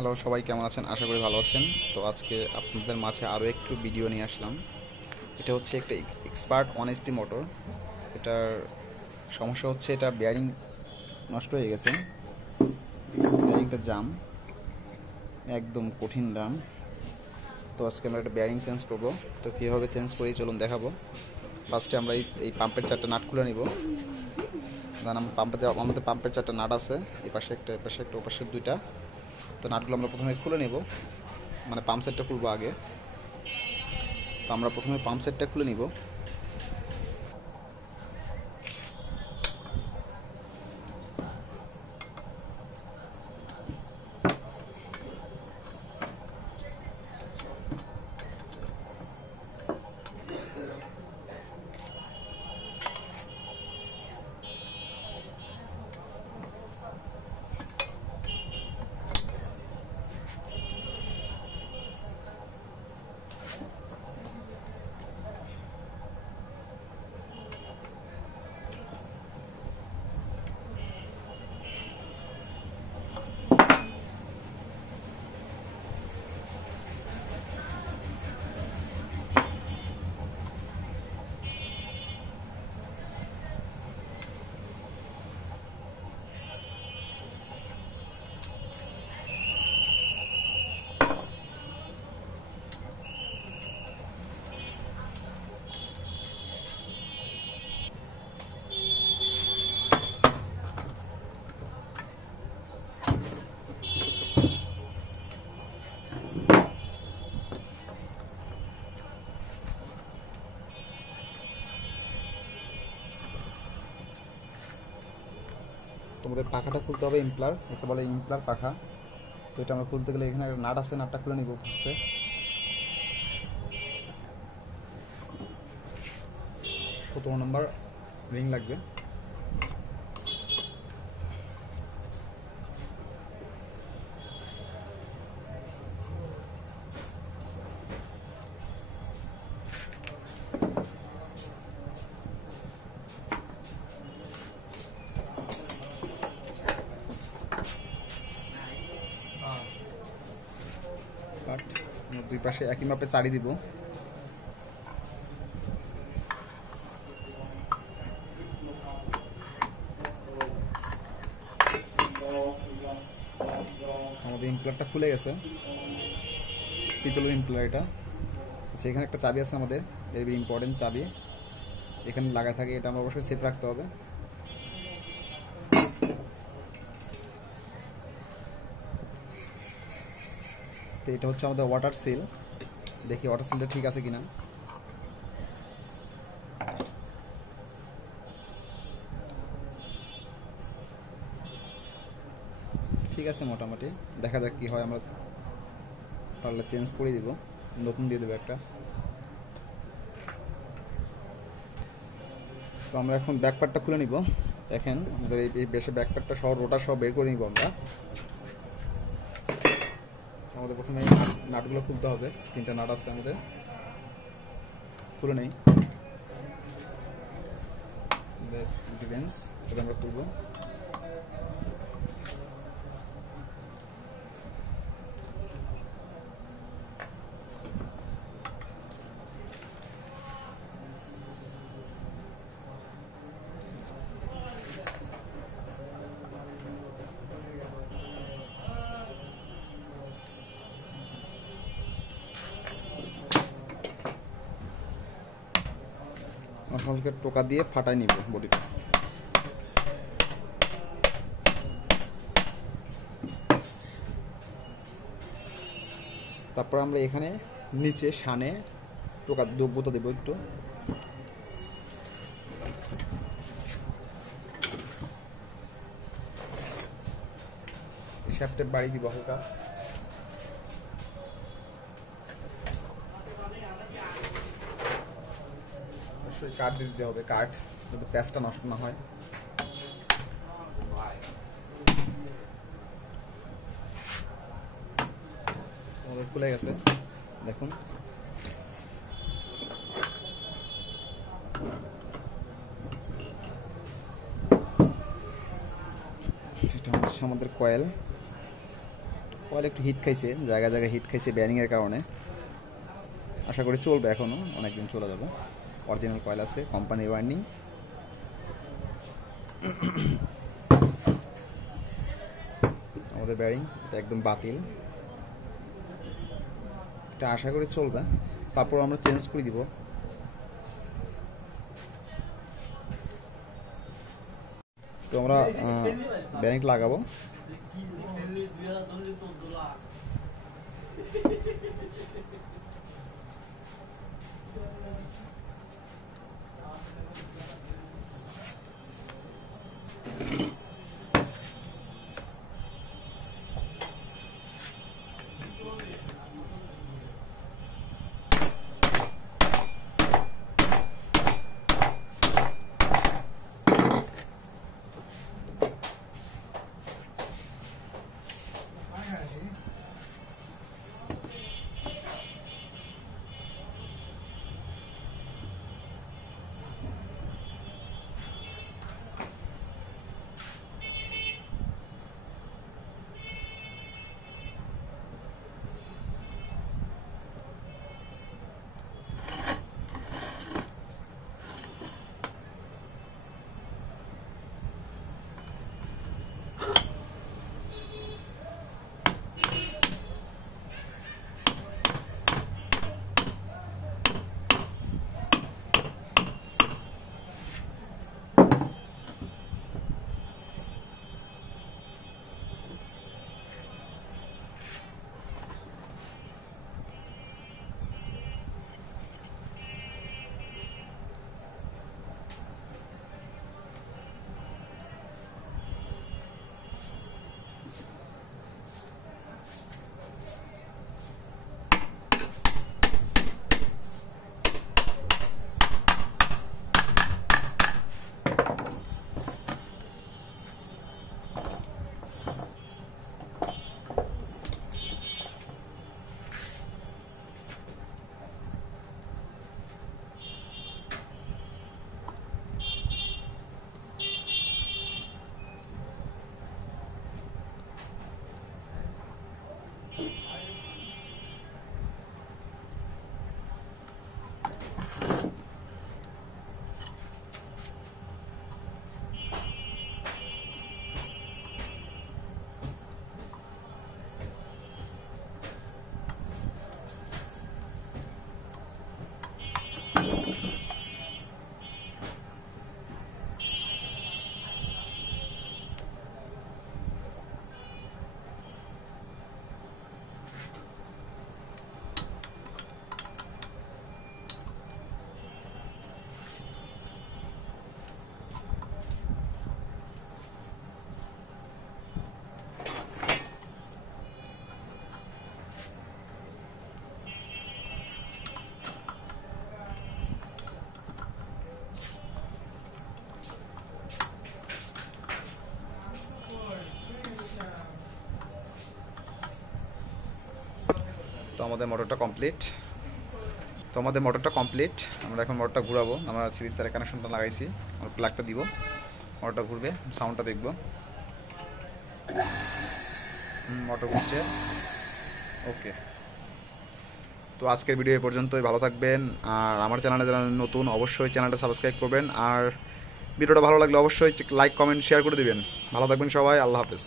Hello, সবাই কেমন আছেন? আশা করি ভালো আছেন। তো আজকে আপনাদের মাঝে আরও একটু ভিডিও নিয়ে আসলাম। এটা হচ্ছে একটা এক্সপার্ট 1 HP মোটর। এটার সমস্যা হচ্ছে এটা বেয়ারিং নষ্ট হয়ে গেছে। বেয়ারিংটা জাম, একদম কঠিন দাম। তো আজকে আমরা একটা বেয়ারিং চেঞ্জ করব। তো কীভাবে চেঞ্জ করি চলুন দেখাবো। ফার্স্টে আমরা এই পাম্পের 4টা নাট খুলে নিব। আমাদের পাম্পের 4টা নাট আছে, এই পাশে একটা, এই পাশে একটা, ও পাশে 2টা। তো নাটগুলো আমরা প্রথমে খুলে নেব, মানে পাম্প সেটটা খুলবো আগে। তো আমরা প্রথমে পাম্প সেটটা খুলে নিব। তোমাদের পাখাটা খুলতে হবে, ইমপ্লার, একে বলে ইমপ্লার পাখা। তো এটা আমরা খুলতে গেলে এখানে একটা নাট আছে, নাটটা খুলে নিব ফার্স্টে। 17 নম্বর রিং লাগবে। দুই পাশে একই মাপে চারি দিব। আমাদের ইমপ্লারটা খুলে গেছে, পিতলের ইমপ্লার এটা। আচ্ছা, এখানে একটা চাবি আছে আমাদের, ভেরি ইম্পর্টেন্ট চাবি, এখানে লাগা থাকে। এটা আমরা অবশ্যই সেফ রাখতে হবে। তো এটা হচ্ছে আমাদের ওয়াটার সিল। দেখি ওয়াটার সিলটা ঠিক আছে কিনা। ঠিক আছে মোটামুটি, দেখা যাক কি হয়। আমরা পারলে চেঞ্জ করে দিব, নতুন দিয়ে দেবো একটা। তো আমরা এখন ব্যাকপার্টটা খুলে নিব। দেখেন আমাদের এই বেশি ব্যাকপার্টটা সহ রোটার সহ বের করে নিব আমরা। আমাদের প্রথমে নাটগুলো খুলতে হবে, 3টা নাট আছে আমাদের, খুলে নেই। ডিফেন্স এটা আমরা খুলবো। হালকা টোকা দিয়ে ফাটাই নিব বডিটা। তারপর আমরা এখানে নিচে শানে টোকা দ্রব্যতা দেবো একটু। শ্যাফটে বাড়ি দিব হালকা। অবশ্যই কাঠ দিতে হবে, কাঠ যাতে প্যাচটা নষ্ট না হয়। আমাদের খুলে গেছে, দেখুন। এটা হচ্ছে আমাদের কয়েল। কয়েল একটু হিট খাইছে, জায়গায় জায়গায় হিট খাইছে ব্যারিংয়ের কারণে। আশা করি চলবে, এখনও অনেকদিন চলে যাবে। অরিজিনাল কয়েল আছে, কোম্পানির ওয়ার্নিং। আমাদের ব্যারিং এটা একদম বাতিল, এটা আশা করি চলবে, তারপর আমরা চেঞ্জ করে দিব। তো আমরা ব্যারিং লাগাবো। তো আমাদের মোটরটা কমপ্লিট। আমরা এখন মোটরটা ঘুরাবো। আমরা সিরিজ তারের কানেকশনটা লাগাইছি, আমরা প্লাগটা দিব, মোটরটা ঘুরবে, সাউন্ডটা দেখব। মোটর ঘুরছে, ওকে। তো আজকের ভিডিও এ পর্যন্তই, ভালো থাকবেন। আর আমার চ্যানেলে যারা নতুন অবশ্যই চ্যানেলটা সাবস্ক্রাইব করবেন, আর ভিডিওটা ভালো লাগলে অবশ্যই লাইক কমেন্ট শেয়ার করে দিবেন। ভালো থাকবেন সবাই, আল্লাহ হাফেজ।